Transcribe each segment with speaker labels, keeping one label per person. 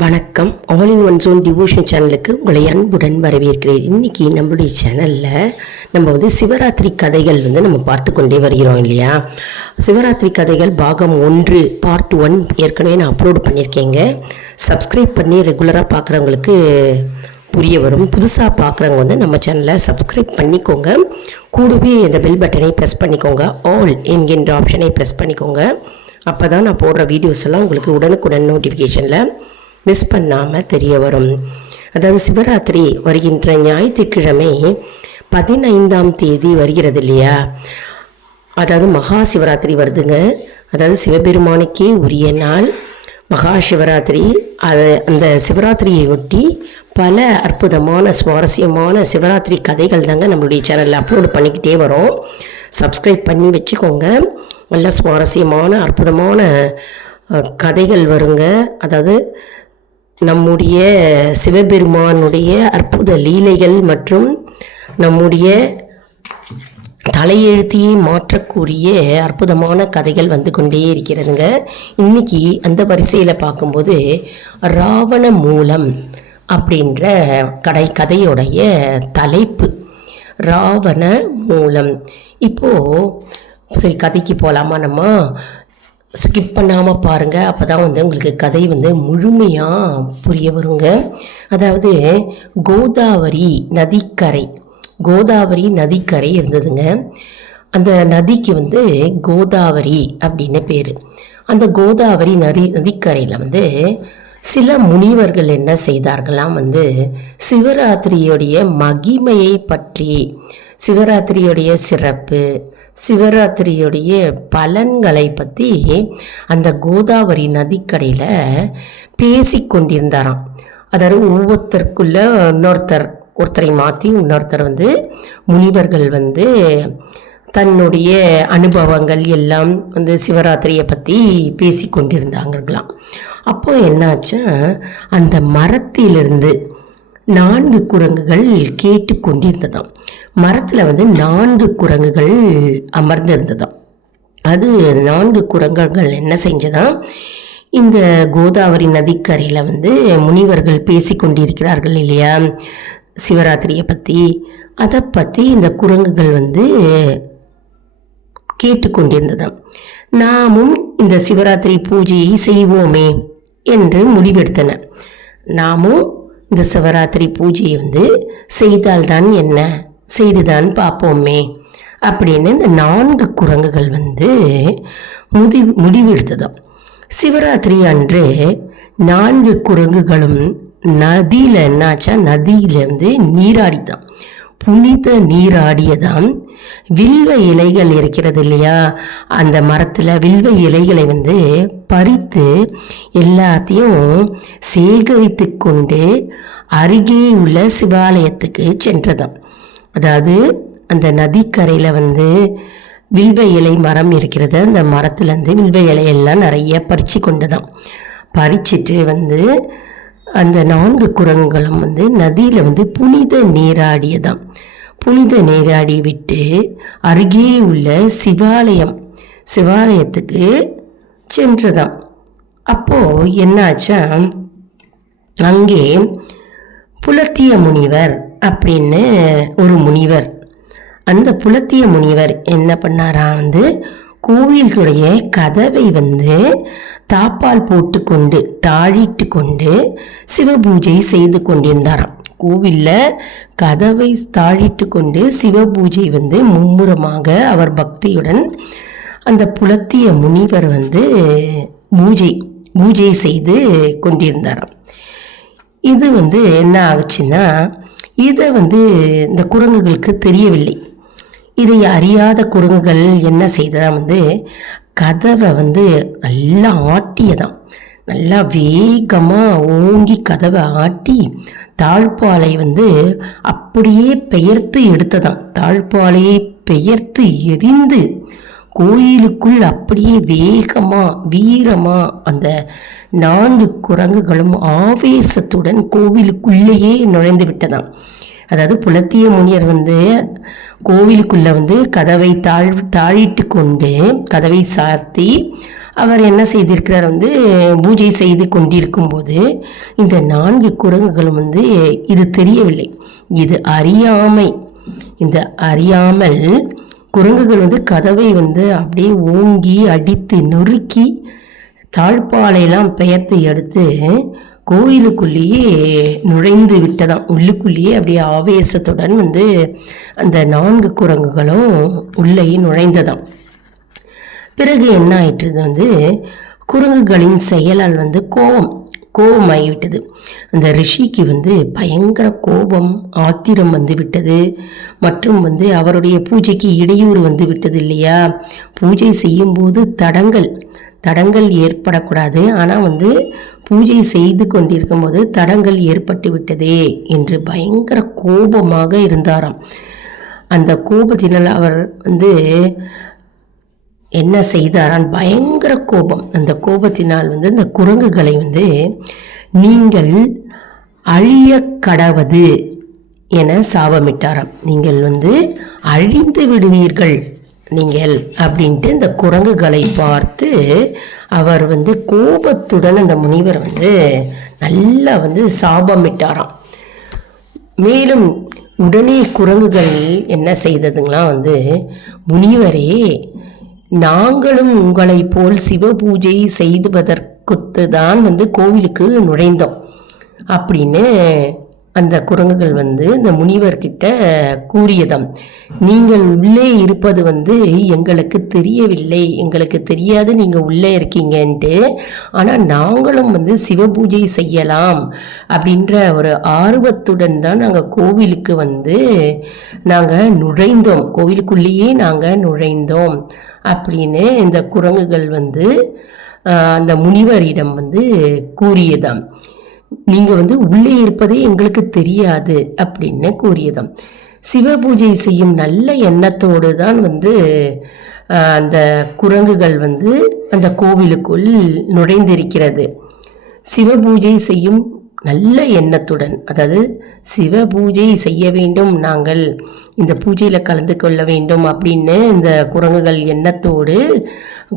Speaker 1: வணக்கம். All in one zone devotion சேனலுக்கு உங்களை அன்புடன் வரவேற்கிறேன். இன்னைக்கு நம்மளுடைய சேனலில் நம்ம வந்து சிவராத்திரி கதைகள் வந்து நம்ம பார்த்து கொண்டே வருகிறோம் இல்லையா? சிவராத்திரி கதைகள் பாகம் ஒன்று பார்ட் ஒன் ஏற்கனவே நான் அப்லோட் பண்ணியிருக்கேங்க. சப்ஸ்கிரைப் பண்ணி ரெகுலராக பார்க்குறவங்களுக்கு புரிய வரும். புதுசாக பார்க்குறவங்க வந்து நம்ம சேனலை சப்ஸ்கிரைப் பண்ணிக்கோங்க. கூடவே இந்த பெல் பட்டனை ப்ரெஸ் பண்ணிக்கோங்க. ஆல் என்கின்ற ஆப்ஷனை ப்ரெஸ் பண்ணிக்கோங்க. அப்போ தான் நான் போடுற வீடியோஸ் எல்லாம் உங்களுக்கு உடனுக்குடன் நோட்டிஃபிகேஷனில் மிஸ் பண்ணாமல் தெரிய வரும். அதாவது சிவராத்திரி வருகின்ற ஞாயிற்றுக்கிழமை பதினைந்தாம் தேதி வருகிறது இல்லையா? அதாவது மகா சிவராத்திரி வருதுங்க. அதாவது சிவபெருமானுக்கே உரிய நாள். மகா சிவராத்திரி அது அந்த சிவராத்திரியை ஒட்டி பல அற்புதமான சுவாரஸ்யமான சிவராத்திரி கதைகள் தாங்க நம்மளுடைய சேனலில் அப்லோடு பண்ணிக்கிட்டே வரோம். சப்ஸ்கிரைப் பண்ணி வச்சுக்கோங்க. நல்ல சுவாரஸ்யமான அற்புதமான கதைகள் வருங்க. அதாவது நம்முடைய சிவபெருமானுடைய அற்புத லீலைகள் மற்றும் நம்முடைய தலையெழுத்தையே மாற்றக்கூடிய அற்புதமான கதைகள் வந்து கொண்டே இருக்கிறதுங்க. இன்னைக்கு அந்த வரிசையில் பார்க்கும்போது ராவண மூலம் அப்படின்ற கடை கதையுடைய தலைப்பு. ராவண மூலம். இப்போது சரி கதைக்கு போகலாமா நம்ம? ஸ்கிப் பண்ணாமல் பாருங்கள் அப்போ தான் வந்து உங்களுக்கு கதை வந்து முழுமையாக புரிய வருங்க. அதாவது கோதாவரி நதிக்கரை. கோதாவரி நதிக்கரை இருந்ததுங்க. அந்த நதிக்கு வந்து கோதாவரி அப்படின்னு பேர். அந்த கோதாவரி நதி நதிக்கரையில் வந்து சில முனிவர்கள் என்ன செய்தார்களாம் வந்து சிவராத்திரியுடைய மகிமையை பற்றி சிவராத்திரியுடைய சிறப்பு சிவராத்திரியுடைய பலன்களை பற்றி அந்த கோதாவரி நதிக்கடையில் பேசி கொண்டிருந்தாராம். அதாவது ஒவ்வொருத்தருக்குள்ள இன்னொருத்தர் ஒருத்தரை மாற்றி இன்னொருத்தர் வந்து முனிவர்கள் வந்து தன்னுடைய அனுபவங்கள் எல்லாம் வந்து சிவராத்திரியை பற்றி பேசி கொண்டிருந்தாங்களாம். அப்போ என்னாச்சா? அந்த மரத்திலிருந்து நான்கு குரங்குகள் கேட்டு கொண்டிருந்ததாம். மரத்தில் வந்து நான்கு குரங்குகள் அமர்ந்திருந்ததாம். அது நான்கு குரங்குகள் என்ன செஞ்சதாம்? இந்த கோதாவரி நதிக்கரையில் வந்து முனிவர்கள் பேசி கொண்டிருக்கிறார்கள் இல்லையா? சிவராத்திரியை பற்றி அதை பற்றி இந்த குரங்குகள் வந்து கேட்டுக்கொண்டிருந்ததாம் நாமும் இந்த சிவராத்திரி பூஜையை செய்வோமே என்று முடிவெடுத்தன. நாமும் இந்த சிவராத்திரி பூஜையை வந்து செய்தால்தான் என்ன? செய்துதான் பார்ப்போமே அப்படின்னு இந்த நான்கு குரங்குகள் வந்து முடி முடிவெடுத்ததாம் சிவராத்திரி அன்று நான்கு குரங்குகளும் நதியில் என்னாச்சா? நதியில் வந்து நீராடிதான். புனித நீராடியதாம். வில்வ இலைகள் இருக்கிறது இல்லையா? அந்த மரத்தில் வில்வ இலைகளை வந்து பறித்து எல்லாத்தையும் சேகரித்து கொண்டு அருகே உள்ள சிவாலயத்துக்கு சென்றதாம். அதாவது அந்த நதிக்கரையில் வந்து வில்வ இலை மரம் இருக்கிறது. அந்த மரத்துலேருந்து வில்வ இலையெல்லாம் நிறைய பறித்து கொண்டதாம். பறிச்சிட்டு வந்து அந்த நான்கு குரங்குகளும் வந்து நதியில் வந்து புனித நீராடியதாம். புனித நீராடி விட்டு அருகே உள்ள சிவாலயம் சிவாலயத்துக்கு சென்றதாம். அப்போது என்னாச்சா? அங்கே புலத்திய முனிவர் அப்படின்னு ஒரு முனிவர். அந்த புலத்திய முனிவர் என்ன பண்ணாரா வந்து கோவில்களுடைய கதவை வந்து தாப்பால் போட்டுக்கொண்டு தாழிட்டு கொண்டு சிவபூஜை செய்து கொண்டிருந்தாராம். கோவிலில் கதவை தாழிட்டு கொண்டு சிவபூஜை வந்து மும்முரமாக அவர் பக்தியுடன் அந்த புலத்திய முனிவர் வந்து பூஜை பூஜை செய்து கொண்டிருந்தாராம். இது வந்து என்ன ஆகுச்சுன்னா இதை வந்து இந்த குரங்குகளுக்கு தெரியவில்லை. இதை அறியாத குரங்குகள் என்ன செய்ததா வந்து கதவை வந்து நல்லா ஆட்டியதாம். நல்லா வேகமாக ஓங்கி கதவை ஆட்டி தாழ்பாலை வந்து அப்படியே பெயர்த்து எடுத்ததாம். தாழ்பாலையை பெயர்த்து எரிந்து கோயிலுக்குள் அப்படியே வேகமாக வீரமாக அந்த நான்கு குரங்குகளும் ஆவேசத்துடன் கோவிலுக்குள்ளேயே நுழைந்து விட்டதாம். அதாவது புலத்திய முனியர் வந்து கோவிலுக்குள்ளே வந்து கதவை தாழ் தாழிட்டு கொண்டு கதவை சார்த்தி அவர் என்ன செய்திருக்கிறார் வந்து பூஜை செய்து கொண்டிருக்கும்போது இந்த நான்கு குரங்குகளும் வந்து இது தெரியவில்லை. இது அறியாமை. இந்த அறியாமல் குரங்குகள் வந்து கதவை வந்து அப்படியே ஓங்கி அடித்து நொறுக்கி தாழ்பாலையெல்லாம் பெயர்த்து எடுத்து கோயிலுக்குள்ளேயே நுழைந்து விட்டதாம். உள்ளுக்குள்ளேயே அப்படியே ஆவேசத்துடன் வந்து அந்த நான்கு குரங்குகளும் உள்ளே நுழைந்ததாம். பிறகு என்ன ஆயிட்டுது வந்து குரங்குகளின் செயலால் வந்து கோபம் கோபமாகிவிட்டது. அந்த ரிஷிக்கு வந்து பயங்கர கோபம் ஆத்திரம் வந்து விட்டது. மற்றும் வந்து அவருடைய பூஜைக்கு இடையூறு வந்து விட்டது இல்லையா? பூஜை செய்யும்போது தடங்கள் தடங்கள் ஏற்படக்கூடாது. ஆனால் வந்து பூஜை செய்து கொண்டிருக்கும் போது தடங்கள் ஏற்பட்டு விட்டதே என்று பயங்கர கோபமாக இருந்தாராம். அந்த கோபத்தினால் அவர் வந்து என்ன செய்தாரான்? பயங்கர கோபம். அந்த கோபத்தினால் வந்து அந்த குரங்குகளை வந்து நீங்கள் அழிய கடவது என சாபமிட்டாராம். நீங்கள் வந்து அழிந்து விடுவீர்கள். நீங்கள் அப்படின்ட்டு இந்த குரங்குகளை பார்த்து அவர் வந்து கோபத்துடன் அந்த முனிவர் வந்து நல்லா வந்து சாபமிட்டாராம். மேலும் உடனே குரங்குகள் என்ன செய்ததுங்களாம் வந்து முனிவரே நாங்களும் உங்களை போல் சிவ பூஜை செய்துவதற்குத்து தான் வந்து கோவிலுக்கு நுழைந்தோம். அப்படின்னு அந்த குரங்குகள் வந்து இந்த முனிவர்கிட்ட கூறியதாம். நீங்கள் உள்ளே இருப்பது வந்து எங்களுக்கு தெரியவில்லை எங்களுக்கு தெரியாது நீங்கள் உள்ளே இருக்கீங்கன்ட்டு. ஆனால் நாங்களும் வந்து சிவபூஜை செய்யலாம் அப்படின்ற ஒரு ஆர்வத்துடன் தான் நாங்கள் கோவிலுக்கு வந்து நாங்கள் நுழைந்தோம். கோவிலுக்குள்ளேயே நாங்கள் நுழைந்தோம் அப்படின்னு இந்த குரங்குகள் வந்து அந்த முனிவரிடம் வந்து கூறியதாம். நீங்கள் வந்து உள்ளே இருப்பதே எங்களுக்கு தெரியாது அப்படின்னு கூறியதாம். சிவபூஜை செய்யும் நல்ல எண்ணத்தோடு தான் வந்து அந்த குரங்குகள் வந்து அந்த கோவிலுக்குள் நுழைந்திருக்கிறது. சிவ பூஜை செய்யும் நல்ல எண்ணத்துடன் அதாவது சிவ பூஜை செய்ய வேண்டும் நாங்கள் இந்த பூஜையில் கலந்து கொள்ள வேண்டும் அப்படின்னு இந்த குரங்குகள் எண்ணத்தோடு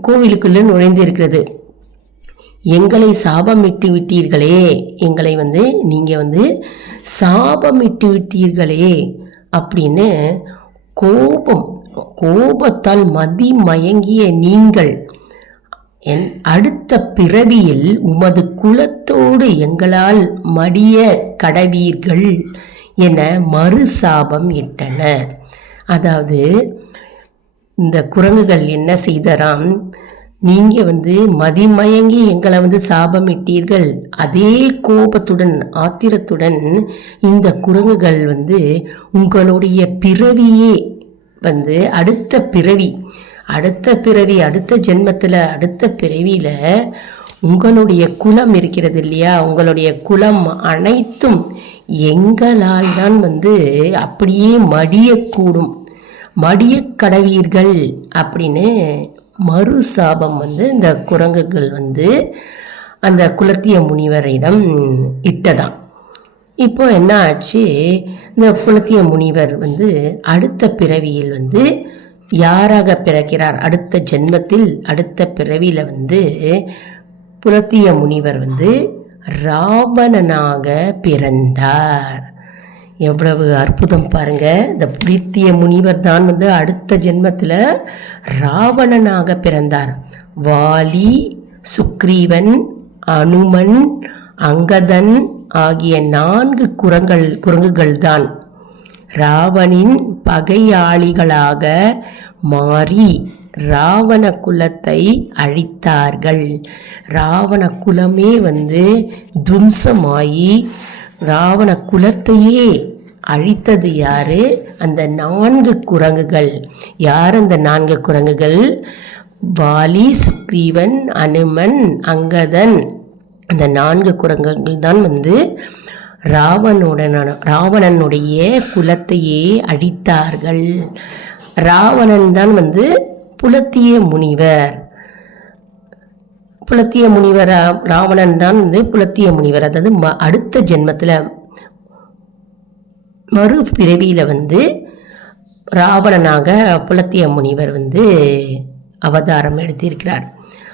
Speaker 1: கோவிலுக்குள்ளே நுழைந்திருக்கிறது. எங்களை சாபமிட்டு விட்டீர்களே எங்களை வந்து நீங்கள் வந்து சாபமிட்டு விட்டீர்களே அப்படின்னு கோபம் கோபத்தால் மதி மயங்கிய நீங்கள் என் அடுத்த பிறவியில் உமது குலத்தோடு எங்களால் மடிய கடவீர்கள் என மறுசாபம் இட்டன. அதாவது இந்த குரங்குகள் என்ன செய்தராம்? நீங்க வந்து மதிமயங்கி எங்களை வந்து சாபமிட்டீர்கள். அதே கோபத்துடன் ஆத்திரத்துடன் இந்த குரங்குகள் வந்து உங்களுடைய பிறவியே வந்து அடுத்த பிறவி அடுத்த பிறவி அடுத்த ஜென்மத்தில் அடுத்த பிறவியில் உங்களுடைய குலம் இருக்கிறது இல்லையா? உங்களுடைய குலம் அனைத்தும் எங்களால் தான் வந்து அப்படியே மடியக்கூடும். மடிய கடவீர்கள் அப்படின்னு மறு சாபம் வந்து இந்த குரங்குகள் வந்து அந்த குலத்திய முனிவரிடம் இட்டதாம். இப்போ என்ன ஆச்சு? இந்த புலத்திய முனிவர் வந்து அடுத்த பிறவியில் வந்து யாராக பிறக்கிறார்? அடுத்த ஜென்மத்தில் அடுத்த பிறவியில் வந்து புலத்திய முனிவர் வந்து ராவணனாக பிறந்தார். எவ்வளவு அற்புதம் பாருங்க. இந்த பிரித்திய முனிவர் தான் வந்து அடுத்த ஜென்மத்தில் ராவணனாக பிறந்தார். வாலி சுக்ரீவன் அனுமன் அங்கதன் ஆகிய நான்கு குரங்கள் குரங்குகள் தான். ராவணின் பகையாளிகளாக மாறி ராவண குலத்தை அழித்தார்கள். ராவண குலமே வந்து துவம்சமாயி ராவண குலத்தையே அழித்தது யாரு? அந்த நான்கு குரங்குகள். யார் அந்த நான்கு குரங்குகள்? வாலி சுக்ரீவன் அனுமன் அங்கதன். அந்த நான்கு குரங்குகள் தான் வந்து ராவனுடனான ராவணனுடைய குலத்தையே அழித்தார்கள். ராவணன் தான் வந்து புலத்திய முனிவர். புலத்திய முனிவர் ராவணன் தான் வந்து புலத்திய முனிவர். அதாவது ம- அடுத்த ஜென்மத்தில் மறு பிறவியில் வந்து ராவணனாக புலத்திய முனிவர் வந்து அவதாரம் எடுத்திருக்கிறார்.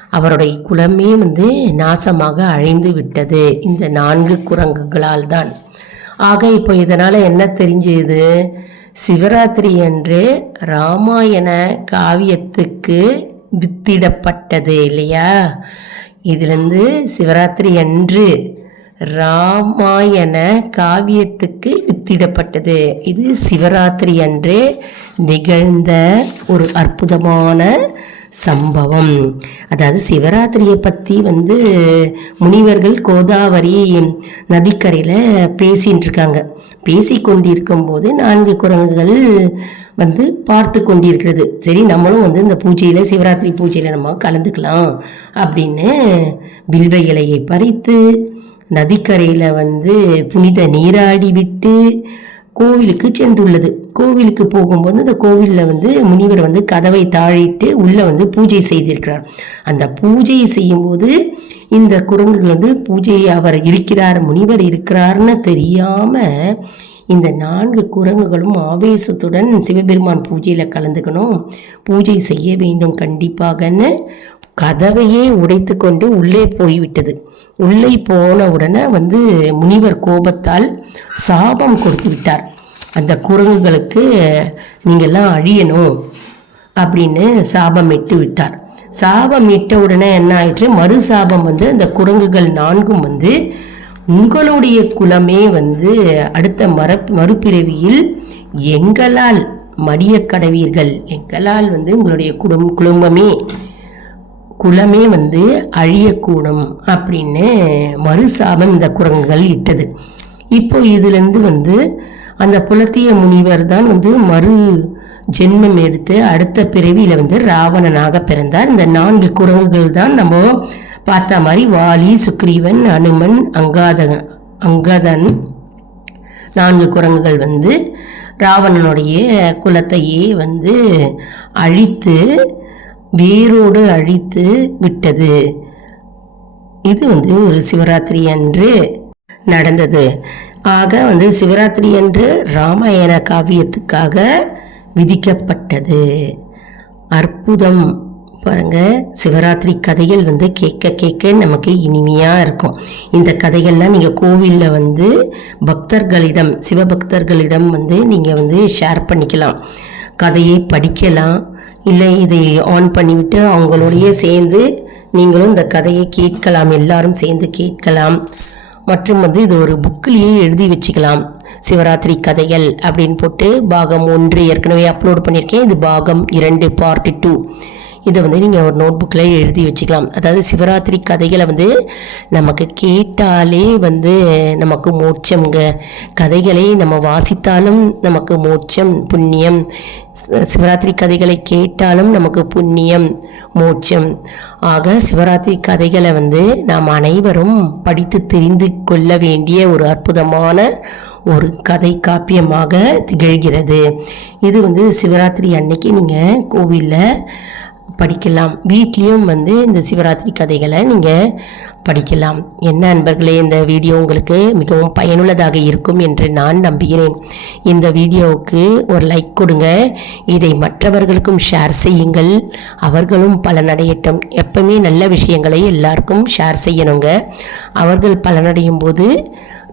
Speaker 1: அவருடைய குலமே வந்து நாசமாக அழிந்து விட்டது. இந்த நான்கு குரங்குகளால் தான். ஆக இப்போ இதனால் என்ன தெரிஞ்சது? சிவராத்திரி அன்று ராமாயண காவியத்துக்கு வித்திடப்பட்டது இல்லையா? இதிலிருந்து சிவராத்திரி அன்று ராமாயண காவியத்துக்கு வித்திடப்பட்டது. இது சிவராத்திரி அன்று நிகழ்ந்த ஒரு அற்புதமான சம்பவம். அதாவது சிவராத்திரியை பற்றி வந்து முனிவர்கள் கோதாவரி நதிக்கரையில் பேசின்னு இருக்காங்க பேசி கொண்டிருக்கும் போது நான்கு குரங்குகள் வந்து பார்த்து கொண்டிருக்கிறது. சரி நம்மளும் வந்து இந்த பூஜையில் சிவராத்திரி பூஜையில் நம்ம கலந்துக்கலாம் அப்படின்னு வில்வ இலையை பறித்து நதிக்கரையில் வந்து புனித நீராடி விட்டு கோவிலுக்கு சென்றுள்ளது. கோவிலுக்கு போகும்போது அந்த கோவிலில் வந்து முனிவர் வந்து கதவை தாழிட்டு உள்ளே வந்து பூஜை செய்திருக்கிறார். அந்த பூஜையை செய்யும்போது இந்த குரங்குகள் வந்து பூஜையை அவர் இருக்கிறார் முனிவர் இருக்கிறார்னு தெரியாமல் இந்த நான்கு குரங்குகளும் ஆவேசத்துடன் சிவபெருமான் பூஜையில் கலந்துக்கணும். பூஜை செய்ய வேண்டும் கண்டிப்பாகன்னு கதவையே உடைத்து கொண்டு உள்ளே போய்விட்டது. உள்ளே போன உடனே வந்து முனிவர் கோபத்தால் சாபம் கொடுத்து விட்டார். அந்த குரங்குகளுக்கு நீங்கள்லாம் அழியணும் அப்படின்னு சாபம் இட்டு விட்டார். சாபம் இட்ட உடனே என்ன ஆயிற்று? மறு சாபம் வந்து அந்த குரங்குகள் நான்கும் வந்து உங்களுடைய குலமே வந்து அடுத்த மர மறுபிறவியில் எங்களால் மடிய கடவீர்கள்? எங்களால் வந்து உங்களுடைய குடும் குடும்பமே குலமே வந்து அழியக்கூடும் அப்படின்னு மறுசாபம் இந்த குரங்குகள் இட்டது. இப்போ இதுலேருந்து வந்து அந்த புலத்திய முனிவர் தான் வந்து மறு ஜென்மம் எடுத்து அடுத்த பிறவியில் வந்து ராவணனாக பிறந்தார். இந்த நான்கு குரங்குகள் தான் நம்ம பார்த்த மாதிரி வாலி சுக்ரீவன் அனுமன் அங்காதகன் அங்கதன் நான்கு குரங்குகள் வந்து ராவணனுடைய குலத்தையே வந்து அழித்து வேரோடு அழித்து விட்டது. இது வந்து ஒரு சிவராத்திரி அன்று நடந்தது. ஆக வந்து சிவராத்திரி என்று ராமாயண காவியத்துக்காக விதிக்கப்பட்டது. அற்புதம். பாருங்க சிவராத்திரி கதைகள் வந்து கேட்க கேட்க நமக்கு இனிமையாக இருக்கும். இந்த கதைகள்லாம் நீங்கள் கோவிலில் வந்து பக்தர்களிடம் சிவபக்தர்களிடம் வந்து நீங்கள் வந்து ஷேர் பண்ணிக்கலாம். கதையை படிக்கலாம். இல்லை இதை ஆன் பண்ணிவிட்டு அவங்களோடையே சேர்ந்து நீங்களும் இந்த கதையை கேட்கலாம். எல்லாரும் சேர்ந்து கேட்கலாம். மற்றும் வந்து இது ஒரு புக்கிலேயே எழுதி வச்சுக்கலாம். சிவராத்திரி கதைகள் அப்படின்னு போட்டு பாகம் ஒன்று ஏற்கனவே அப்லோட் பண்ணியிருக்கேன். இது பாகம் இரண்டு பார்ட் டூ இதை வந்து நீங்கள் ஒரு நோட் புக்கில் எழுதி வச்சுக்கலாம். அதாவது சிவராத்திரி கதைகளை வந்து நமக்கு கேட்டாலே வந்து நமக்கு மோட்சம்ங்க கதைகளை நம்ம வாசித்தாலும் நமக்கு மோட்சம் புண்ணியம். சிவராத்திரி கதைகளை கேட்டாலும் நமக்கு புண்ணியம் மோட்சம். ஆக சிவராத்திரி கதைகளை வந்து நாம் அனைவரும் படித்து தெரிந்து கொள்ள வேண்டிய ஒரு அற்புதமான ஒரு கதை காப்பியமாக திகழ்கிறது. இது வந்து சிவராத்திரி அன்னைக்கு நீங்கள் கோவிலில் படிக்கலாம். வீட்லேயும் வந்து இந்த சிவராத்திரி கதைகளை நீங்கள் படிக்கலாம். என்ன அன்பர்களே இந்த வீடியோ உங்களுக்கு மிகவும் பயனுள்ளதாக இருக்கும் என்று நான் நம்புகிறேன். இந்த வீடியோவுக்கு ஒரு லைக் கொடுங்க. இதை மற்றவர்களுக்கும் ஷேர் செய்யுங்கள். அவர்களும் பலனடையட்டும் எப்பவுமே நல்ல விஷயங்களை எல்லாருக்கும் ஷேர் செய்யணுங்க. அவர்கள் பலனடையும் போது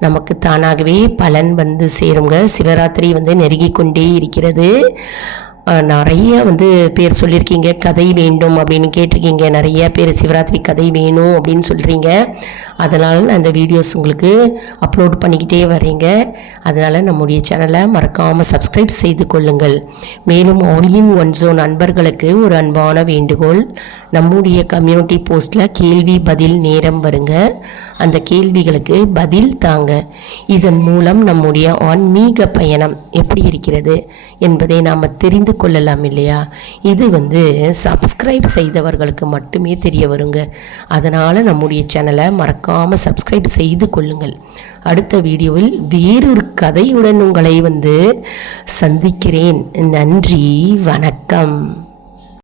Speaker 1: நமக்கு தானாகவே பலன் வந்து சேருங்க. சிவராத்திரி வந்து நெருங்கி கொண்டே இருக்கிறது. நிறைய வந்து பேர் சொல்லியிருக்கீங்க கதை வேண்டும் அப்படின்னு கேட்டிருக்கீங்க. நிறைய பேர் சிவராத்திரி கதை வேணும் அப்படின்னு சொல்கிறீங்க அதனால் நான் இந்த வீடியோஸ் உங்களுக்கு அப்லோட் பண்ணிக்கிட்டே வரீங்க. அதனால் நம்முடைய சேனலை மறக்காமல் சப்ஸ்கிரைப் செய்து கொள்ளுங்கள். மேலும் ஒன்லின் ஒன் ஜோன் நண்பர்களுக்கு ஒரு அன்பான வேண்டுகோள். நம்முடைய கம்யூனிட்டி போஸ்ட்டில் கேள்வி பதில் நேரம் வருங்க. அந்த கேள்விகளுக்கு பதில் தாங்க. இதன் மூலம் நம்முடைய ஆன்மீக பயணம் எப்படி இருக்கிறது என்பதை நாம் தெரிந்து கொள்ளலாம் இல்லையா இது வந்து சப்ஸ்கிரைப் செய்தவர்களுக்கு மட்டுமே தெரிய வருங்க. அதனால் நம்முடைய சேனலை மறக்காமல் சப்ஸ்கிரைப் செய்து கொள்ளுங்கள். அடுத்த வீடியோவில் வேறொரு கதையுடன் உங்களை வந்து சந்திக்கிறேன். நன்றி வணக்கம்.